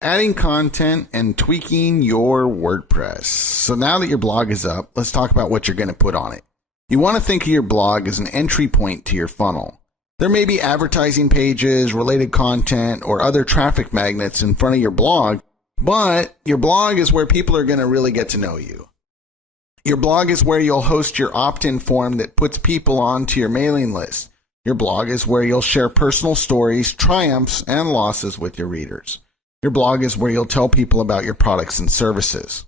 Adding content and tweaking your WordPress. So now that your blog is up, let's talk about what you're going to put on it. You want to think of your blog as an entry point to your funnel. There may be advertising pages, related content, or other traffic magnets in front of your blog, but your blog is where people are going to really get to know you. Your blog is where you'll host your opt-in form that puts people onto your mailing list. Your blog is where you'll share personal stories, triumphs, and losses with your readers. Your blog is where you'll tell people about your products and services.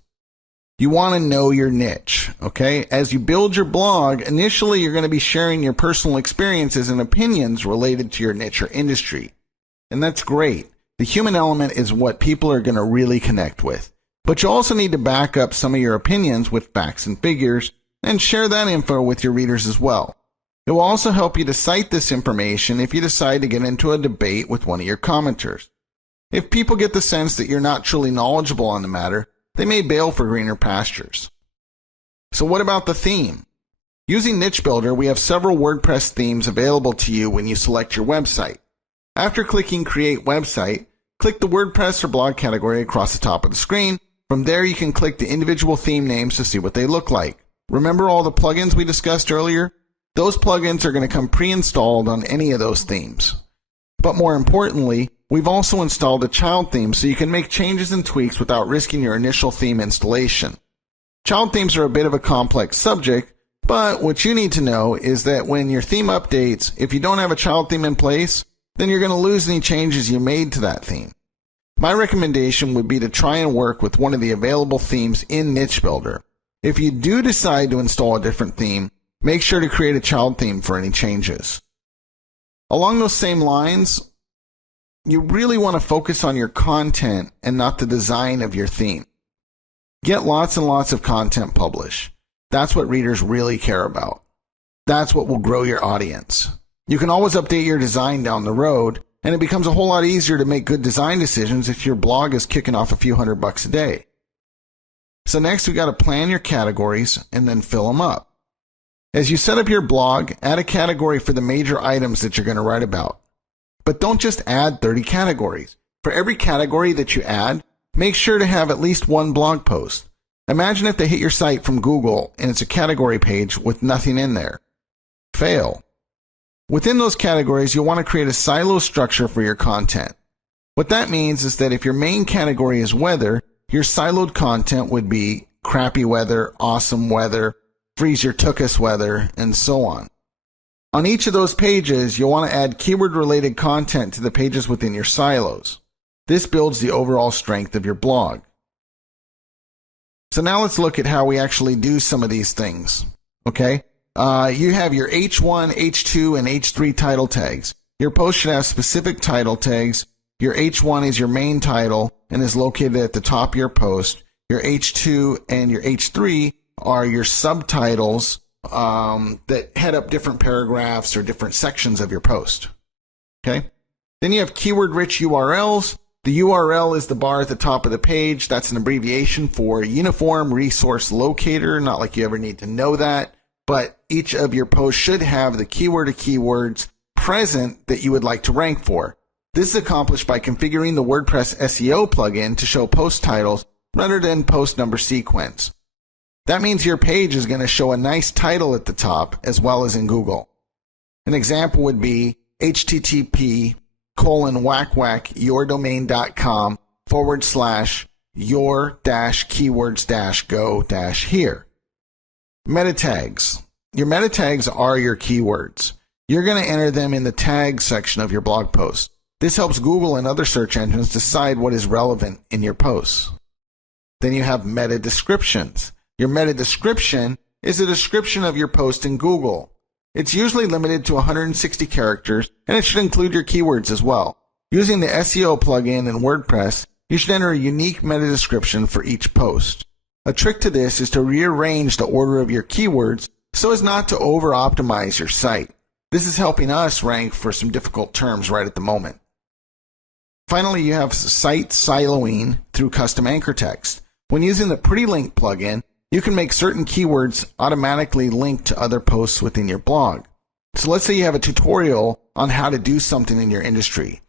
You want to know your niche, okay? As you build your blog, initially you're going to be sharing your personal experiences and opinions related to your niche or industry. And that's great. The human element is what people are going to really connect with. But you also need to back up some of your opinions with facts and figures and share that info with your readers as well. It will also help you to cite this information if you decide to get into a debate with one of your commenters. If people get the sense that you're not truly knowledgeable on the matter, they may bail for greener pastures. So what about the theme? Using Nichebuilder, we have several WordPress themes available to you when you select your website. After clicking Create Website, click the WordPress or blog category across the top of the screen. From there, you can click the individual theme names to see what they look like. Remember all the plugins we discussed earlier? Those plugins are going to come pre-installed on any of those themes. But more importantly, we've also installed a child theme so you can make changes and tweaks without risking your initial theme installation. Child themes are a bit of a complex subject, but what you need to know is that when your theme updates, if you don't have a child theme in place, then you're going to lose any changes you made to that theme. My recommendation would be to try and work with one of the available themes in Nichebuilder. If you do decide to install a different theme, make sure to create a child theme for any changes. Along those same lines, you really want to focus on your content and not the design of your theme. Get lots and lots of content published. That's what readers really care about. That's what will grow your audience. You can always update your design down the road, and it becomes a whole lot easier to make good design decisions if your blog is kicking off a few $100 a day. So next, we got to plan your categories and then fill them up. As you set up your blog, add a category for the major items that you're going to write about. But don't just add 30 categories. For every category that you add, make sure to have at least one blog post. Imagine if they hit your site from Google and it's a category page with nothing in there. Fail. Within those categories, you'll want to create a silo structure for your content. What that means is that if your main category is weather, your siloed content would be crappy weather, awesome weather, freeze your tookus weather, and so on. On each of those pages, you'll want to add keyword-related content to the pages within your silos. This builds the overall strength of your blog. So now let's look at how we actually do some of these things. Okay? You have your H1, H2, and H3 title tags. Your post should have specific title tags. Your H1 is your main title and is located at the top of your post. Your H2 and your H3 are your subtitles that head up different paragraphs or different sections of your post. Okay? Then you have keyword-rich URLs. The URL is the bar at the top of the page. That's an abbreviation for Uniform Resource Locator. Not like you ever need to know that, but each of your posts should have the keyword or keywords present that you would like to rank for. This is accomplished by configuring the WordPress SEO plugin to show post titles rather than post number sequence. That means your page is going to show a nice title at the top as well as in Google. An example would be http://your-keywords-go-here. Meta tags. Your meta tags are your keywords. You're going to enter them in the tags section of your blog post. This helps Google and other search engines decide what is relevant in your posts. Then you have meta descriptions. Your meta description is a description of your post in Google. It's usually limited to 160 characters, and it should include your keywords as well. Using the SEO plugin in WordPress, you should enter a unique meta description for each post. A trick to this is to rearrange the order of your keywords so as not to over-optimize your site. This is helping us rank for some difficult terms right at the moment. Finally, you have site siloing through custom anchor text. When using the Pretty Link plugin, you can make certain keywords automatically link to other posts within your blog. So let's say you have a tutorial on how to do something in your industry.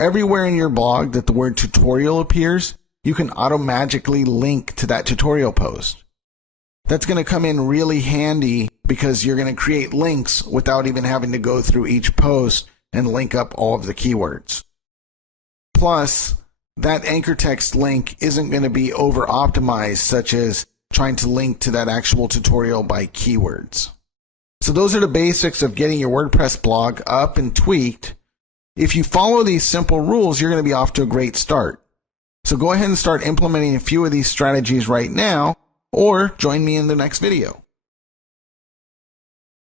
everywhere in your blog that the word tutorial appears, you can auto-magically link to that tutorial post. That's going to come in really handy because you're going to create links without even having to go through each post and link up all of the keywords. Plus, that anchor text link isn't going to be over-optimized, such as trying to link to that actual tutorial by keywords. So those are the basics of getting your WordPress blog up and tweaked. If you follow these simple rules, you're going to be off to a great start. So go ahead and start implementing a few of these strategies right now, or join me in the next video.